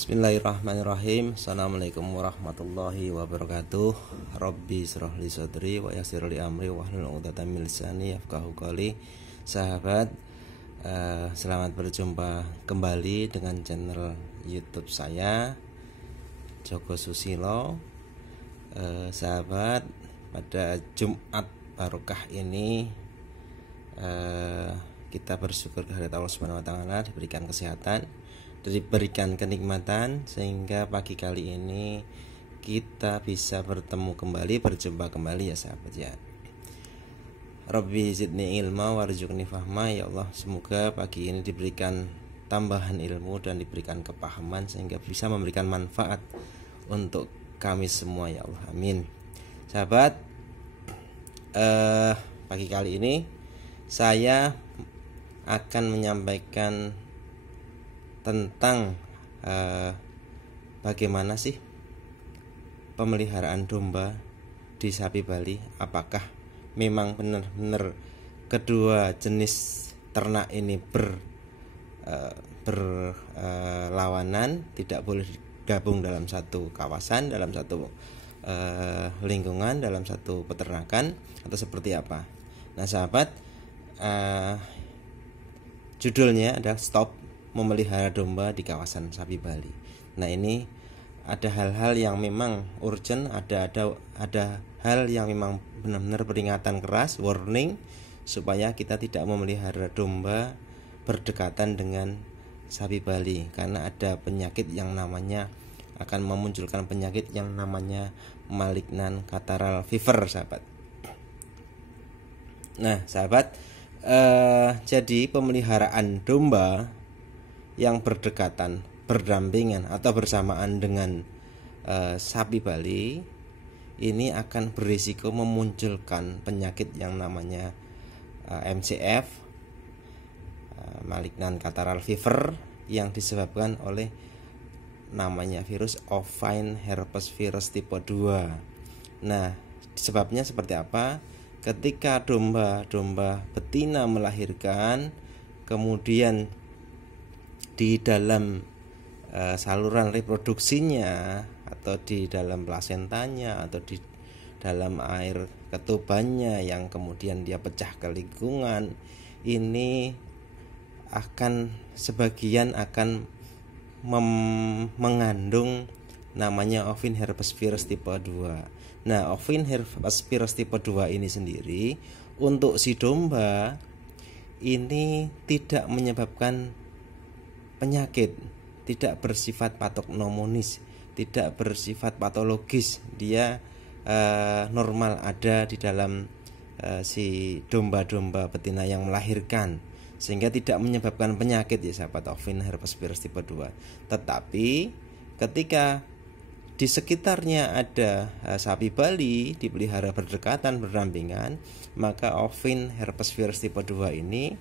Bismillahirrahmanirrahim. Assalamualaikum warahmatullahi wabarakatuh. Rabbi shrah li sadri wa yassir li amri wahlul 'uqdatam min lisani yafqahu qawli. Sahabat, selamat berjumpa kembali dengan channel YouTube saya, Joko Susilo. Sahabat, pada Jumat barokah ini kita bersyukur kehadirat Allah Subhanahu wa taala, diberikan kesehatan, diberikan kenikmatan, sehingga pagi kali ini kita bisa bertemu kembali, berjumpa kembali ya sahabat ya. Rabbi zidni ilma warzuqni fahma. Ya Allah, semoga pagi ini diberikan tambahan ilmu dan diberikan kepahaman sehingga bisa memberikan manfaat untuk kami semua ya Allah, amin. Sahabat, pagi kali ini saya akan menyampaikan tentang bagaimana sih pemeliharaan domba di sapi Bali. Apakah memang benar-benar kedua jenis ternak ini berlawanan, tidak boleh gabung dalam satu kawasan, dalam satu lingkungan, dalam satu peternakan, atau seperti apa? Nah sahabat, judulnya adalah Stop Memelihara Domba di Kawasan Sapi Bali. Nah ini ada hal-hal yang memang urgent, ada hal yang memang benar-benar peringatan keras, warning, supaya kita tidak memelihara domba berdekatan dengan sapi Bali, karena ada penyakit yang namanya akan memunculkan penyakit yang namanya malignan catarrhal fever, sahabat. Nah sahabat, jadi pemeliharaan domba yang berdekatan, berdampingan atau bersamaan dengan sapi Bali ini akan berisiko memunculkan penyakit yang namanya MCF, malignan catarrhal fever, yang disebabkan oleh namanya virus ovine herpes virus tipe 2. Nah, sebabnya seperti apa? Ketika domba betina melahirkan, kemudian di dalam saluran reproduksinya, atau di dalam plasentanya, atau di dalam air ketubannya yang kemudian dia pecah ke lingkungan, ini akan sebagian akan mengandung namanya ovine herpes virus tipe 2. Nah, ovine herpes virus tipe 2 ini sendiri untuk si domba ini tidak menyebabkan penyakit, tidak bersifat patognomonis, tidak bersifat patologis. Dia normal ada di dalam si domba-domba betina yang melahirkan, sehingga tidak menyebabkan penyakit ya sahabat, ovine herpes virus tipe 2. Tetapi ketika di sekitarnya ada sapi Bali dipelihara berdekatan, berdampingan, maka ovine herpes virus tipe 2 ini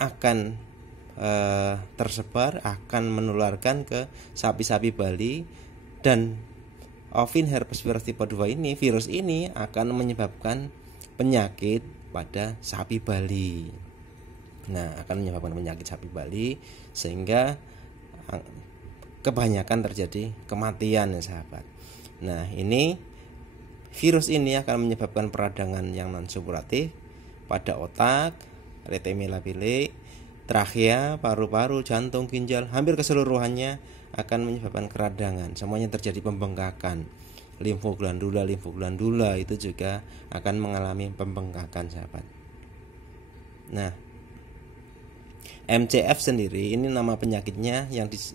akan tersebar, akan menularkan ke sapi-sapi Bali, dan ovine herpes virus tipe 2 ini, virus ini akan menyebabkan penyakit pada sapi Bali. Nah, akan menyebabkan penyakit sapi Bali sehingga kebanyakan terjadi kematian ya sahabat. Nah, ini virus ini akan menyebabkan peradangan yang non supuratif pada otak, retemi labile, trachea, paru-paru, jantung, ginjal, hampir keseluruhannya akan menyebabkan keradangan. Semuanya terjadi pembengkakan. Limfoglandula itu juga akan mengalami pembengkakan sahabat. Nah, MCF sendiri ini nama penyakitnya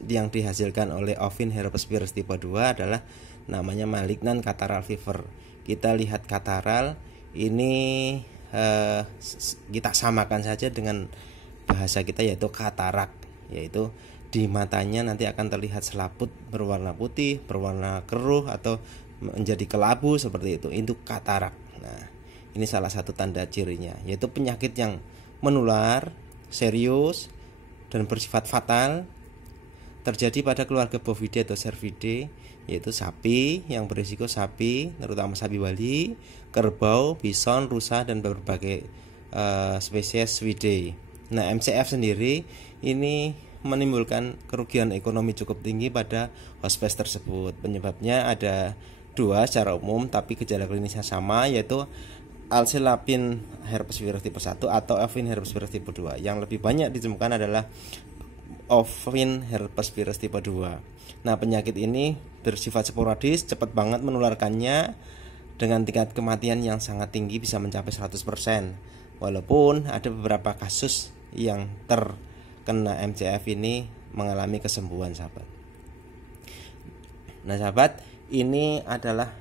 yang dihasilkan oleh ovine herpes virus tipe 2 adalah namanya malignan catarrhal fever. Kita lihat catarrhal ini kita samakan saja dengan bahasa kita, yaitu katarak, yaitu di matanya nanti akan terlihat selaput berwarna putih, berwarna keruh, atau menjadi kelabu seperti itu katarak. Nah, ini salah satu tanda cirinya, yaitu penyakit yang menular, serius, dan bersifat fatal, terjadi pada keluarga Bovidae atau Cervidae, yaitu sapi yang berisiko sapi, terutama sapi Bali, kerbau, bison, rusa, dan berbagai spesies Swidae. Nah, MCF sendiri ini menimbulkan kerugian ekonomi cukup tinggi pada hospes tersebut. Penyebabnya ada dua secara umum, tapi gejala klinisnya sama, yaitu Alsilapin herpes virus tipe 1 atau Ovin herpes virus tipe 2. Yang lebih banyak ditemukan adalah Ovin herpes virus tipe 2. Nah, penyakit ini bersifat sporadis, cepat banget menularkannya dengan tingkat kematian yang sangat tinggi, bisa mencapai 100%. Walaupun ada beberapa kasus yang terkena MCF ini mengalami kesembuhan, sahabat. Nah, sahabat, ini adalah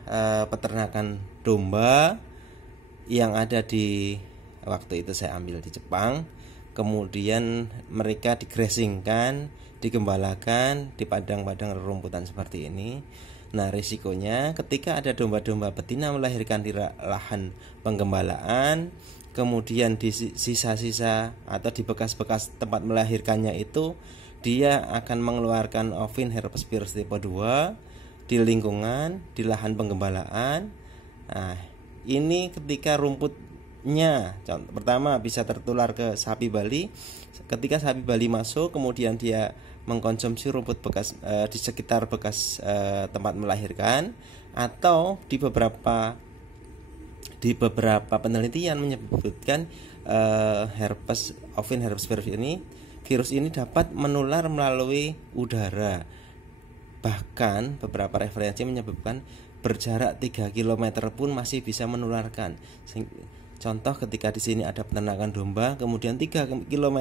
peternakan domba yang ada di waktu itu saya ambil di Jepang. Kemudian mereka digrazingkan, digembalakan di padang-padang rerumputan seperti ini. Nah, risikonya ketika ada domba-domba betina melahirkan di lahan penggembalaan, kemudian di sisa-sisa atau di bekas-bekas tempat melahirkannya itu dia akan mengeluarkan Ovin herpes virus tipe 2 di lingkungan, di lahan penggembalaan. Nah, ini ketika rumputnya pertama bisa tertular ke sapi Bali. Ketika sapi Bali masuk, kemudian dia mengkonsumsi rumput bekas di sekitar bekas tempat melahirkan, atau di beberapa penelitian menyebutkan Ovin herpes virus ini dapat menular melalui udara. Bahkan beberapa referensi menyebutkan berjarak 3 km pun masih bisa menularkan. Contoh, ketika di sini ada peternakan domba, kemudian 3 km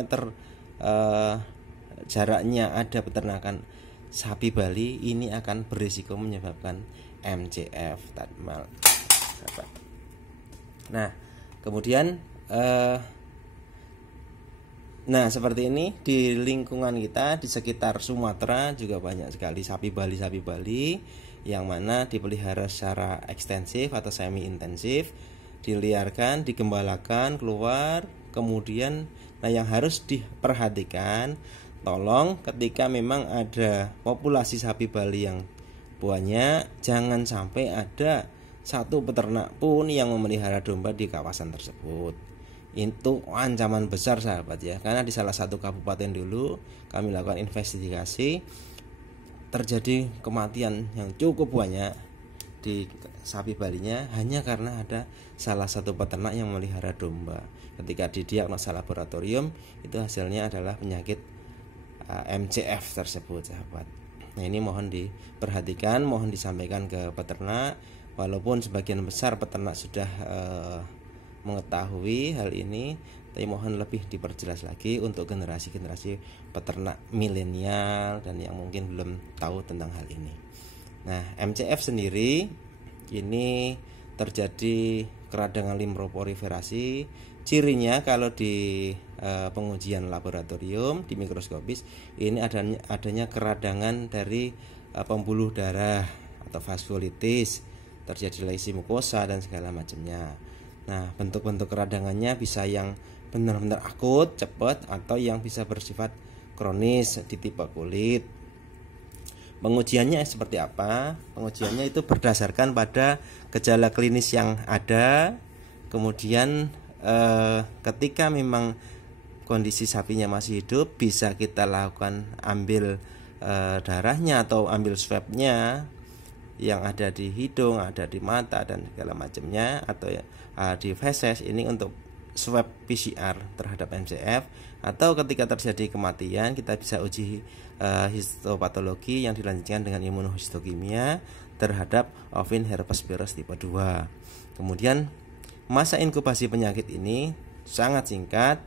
jaraknya ada peternakan sapi Bali, ini akan berisiko menyebabkan MCF. Nah, kemudian seperti ini di lingkungan kita di sekitar Sumatera juga banyak sekali sapi Bali yang mana dipelihara secara ekstensif atau semi intensif, diliarkan, digembalakan keluar. Kemudian yang harus diperhatikan, tolong ketika memang ada populasi sapi Bali yang banyak, jangan sampai ada satu peternak pun yang memelihara domba di kawasan tersebut. Itu ancaman besar, sahabat ya, karena di salah satu kabupaten dulu kami lakukan investigasi, terjadi kematian yang cukup banyak di sapi Balinya hanya karena ada salah satu peternak yang memelihara domba. Ketika didiagnosa laboratorium, itu hasilnya adalah penyakit MCF tersebut, sahabat. Nah, ini mohon diperhatikan, mohon disampaikan ke peternak. Walaupun sebagian besar peternak sudah mengetahui hal ini, tapi mohon lebih diperjelas lagi untuk generasi-generasi peternak milenial dan yang mungkin belum tahu tentang hal ini. Nah, MCF sendiri ini terjadi keradangan limfproliferasi. Cirinya kalau di pengujian laboratorium di mikroskopis ini adanya keradangan dari pembuluh darah atau vaskulitis, terjadi lesi mukosa dan segala macamnya. Nah, bentuk-bentuk keradangannya bisa yang benar-benar akut, cepat, atau yang bisa bersifat kronis di tipe kulit. Pengujiannya seperti apa? Pengujiannya itu berdasarkan pada gejala klinis yang ada. Kemudian ketika memang kondisi sapinya masih hidup, bisa kita lakukan ambil darahnya atau ambil swabnya yang ada di hidung, ada di mata dan segala macamnya, atau di feses, ini untuk swab PCR terhadap MCF. Atau ketika terjadi kematian, kita bisa uji histopatologi yang dilanjutkan dengan imunohistokimia terhadap Ovin herpes virus tipe 2. Kemudian masa inkubasi penyakit ini sangat singkat,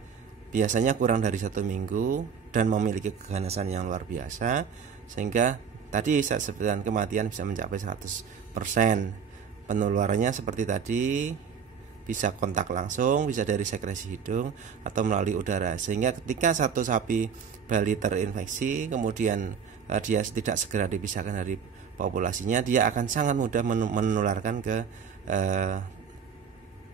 biasanya kurang dari 1 minggu, dan memiliki keganasan yang luar biasa, sehingga tadi saya sebutkan kematian bisa mencapai 100%. Penularannya seperti tadi, bisa kontak langsung, bisa dari sekresi hidung atau melalui udara. Sehingga ketika satu sapi Bali terinfeksi, kemudian dia tidak segera dipisahkan dari populasinya, dia akan sangat mudah menularkan ke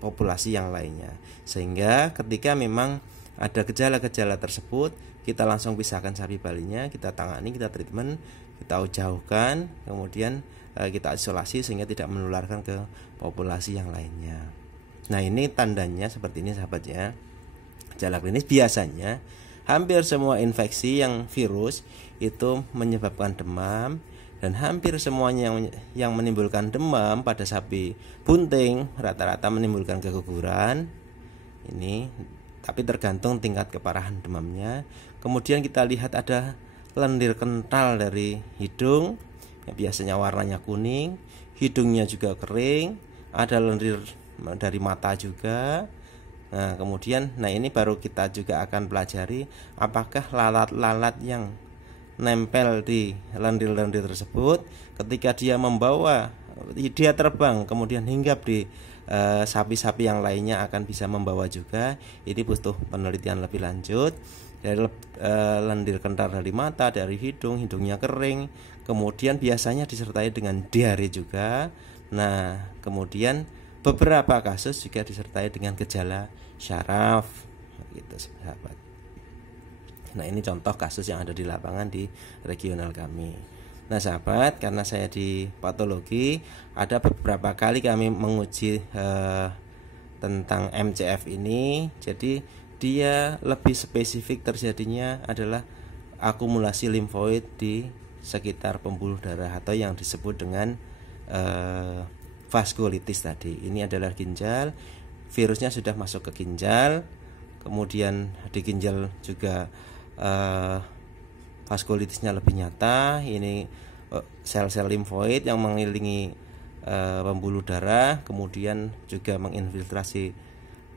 populasi yang lainnya. Sehingga ketika memang ada gejala-gejala tersebut, kita langsung pisahkan sapi Balinya, kita tangani, kita treatment, kita jauhkan, kemudian kita isolasi sehingga tidak menularkan ke populasi yang lainnya. Nah, ini tandanya seperti ini, sahabat ya. Gejala klinis biasanya hampir semua infeksi yang virus itu menyebabkan demam, dan hampir semuanya yang menimbulkan demam pada sapi bunting rata-rata menimbulkan keguguran. Ini tapi tergantung tingkat keparahan demamnya. Kemudian kita lihat ada lendir kental dari hidung, biasanya warnanya kuning, hidungnya juga kering, ada lendir dari mata juga. Nah, kemudian ini baru kita juga akan pelajari apakah lalat-lalat yang nempel di lendir-lendir tersebut ketika dia terbang kemudian hinggap di sapi-sapi yang lainnya akan bisa membawa juga. Ini butuh penelitian lebih lanjut. Dari lendir kental dari mata, dari hidungnya kering, kemudian biasanya disertai dengan diare juga. Nah, kemudian beberapa kasus juga disertai dengan gejala syaraf, gitu sahabat. Nah, ini contoh kasus yang ada di lapangan di regional kami. Nah sahabat, karena saya di patologi, ada beberapa kali kami menguji tentang MCF ini. Jadi dia lebih spesifik terjadinya adalah akumulasi limfoid di sekitar pembuluh darah atau yang disebut dengan vaskulitis tadi. Ini adalah ginjal, virusnya sudah masuk ke ginjal, kemudian di ginjal juga vaskulitisnya lebih nyata. Ini sel-sel limfoid yang mengelilingi pembuluh darah, kemudian juga menginfiltrasi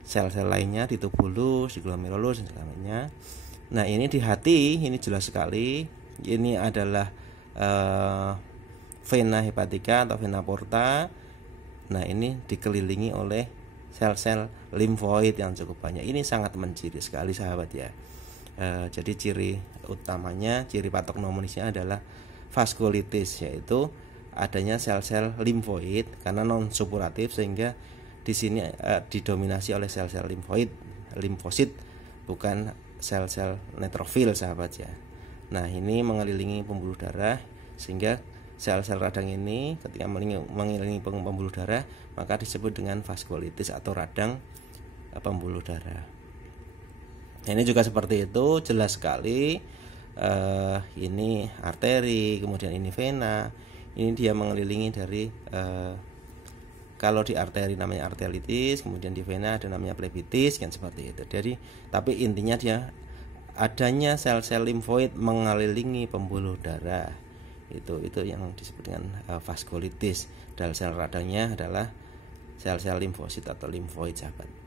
sel-sel lainnya di tubulus, di glomerulus dan sebagainya. Nah ini di hati, ini jelas sekali. Ini adalah vena hepatica atau vena porta. Nah ini dikelilingi oleh sel-sel limfoid yang cukup banyak. Ini sangat menciri sekali sahabat ya. Jadi ciri utamanya, ciri patognomonisnya adalah vaskulitis, yaitu adanya sel-sel limfoid karena non supuratif, sehingga di sini didominasi oleh sel-sel limfosit, bukan sel-sel neutrofil sahabat ya. Nah ini mengelilingi pembuluh darah, sehingga sel-sel radang ini ketika mengelilingi pembuluh darah maka disebut dengan vaskulitis atau radang pembuluh darah. Ini juga seperti itu, jelas sekali. Ini arteri, kemudian ini vena. Ini dia mengelilingi dari kalau di arteri namanya arteritis, kemudian di vena ada namanya plebitis, kan seperti itu. Jadi tapi intinya dia adanya sel-sel limfoid mengelilingi pembuluh darah. Itu yang disebut dengan vaskulitis. Dan sel radangnya adalah sel-sel limfosit atau limfoid sahabat.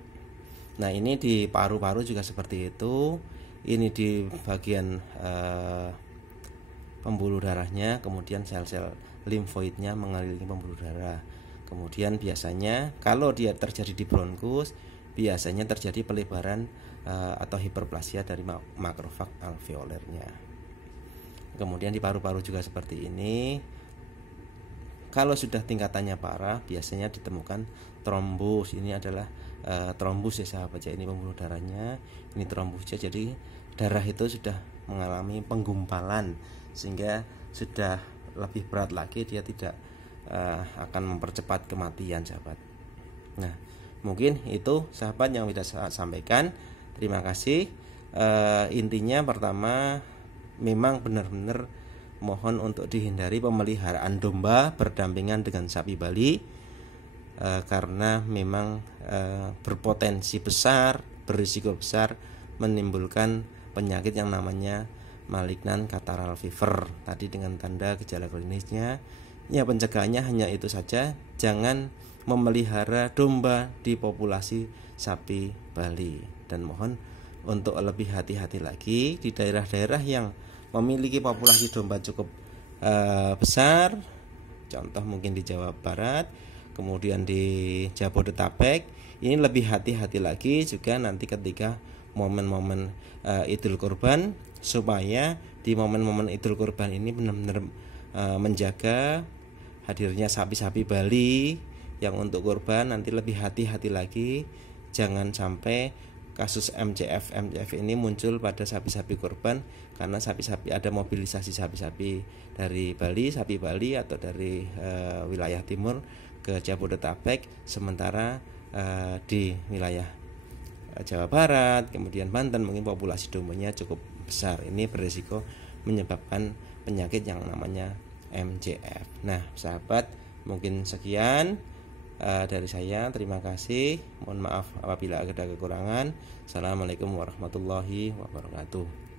Nah ini di paru-paru juga seperti itu. Ini di bagian pembuluh darahnya, kemudian sel-sel limfoidnya mengelilingi pembuluh darah. Kemudian biasanya kalau dia terjadi di bronkus, biasanya terjadi pelebaran atau hiperplasia dari makrofag alveolernya. Kemudian di paru-paru juga seperti ini. Kalau sudah tingkatannya parah, biasanya ditemukan trombus. Ini adalah trombus ya sahabat ya. Ini pembuluh darahnya, ini trombusnya. Jadi darah itu sudah mengalami penggumpalan, sehingga sudah lebih berat lagi, dia tidak akan mempercepat kematian sahabat. Nah mungkin itu sahabat yang bisa saya sampaikan. Terima kasih. Intinya pertama, memang benar-benar mohon untuk dihindari pemeliharaan domba berdampingan dengan sapi Bali, karena memang berpotensi besar, berisiko besar menimbulkan penyakit yang namanya malignan catarrhal fever tadi dengan tanda gejala klinisnya. Ya pencegahannya hanya itu saja, jangan memelihara domba di populasi sapi Bali, dan mohon untuk lebih hati-hati lagi di daerah-daerah yang memiliki populasi domba cukup besar, contoh mungkin di Jawa Barat, kemudian di Jabodetabek. Ini lebih hati-hati lagi juga nanti ketika momen-momen Idul Kurban, supaya di momen-momen Idul Kurban ini benar-benar menjaga hadirnya sapi-sapi Bali yang untuk kurban. Nanti lebih hati-hati lagi, jangan sampai kasus MCF ini muncul pada sapi-sapi kurban, karena sapi-sapi ada mobilisasi sapi-sapi dari Bali, sapi Bali atau dari wilayah timur ke Jabodetabek, sementara di wilayah Jawa Barat, kemudian Banten, mungkin populasi dombanya cukup besar. Ini berisiko menyebabkan penyakit yang namanya MCF. Nah, sahabat, mungkin sekian dari saya. Terima kasih. Mohon maaf apabila ada kekurangan. Assalamualaikum warahmatullahi wabarakatuh.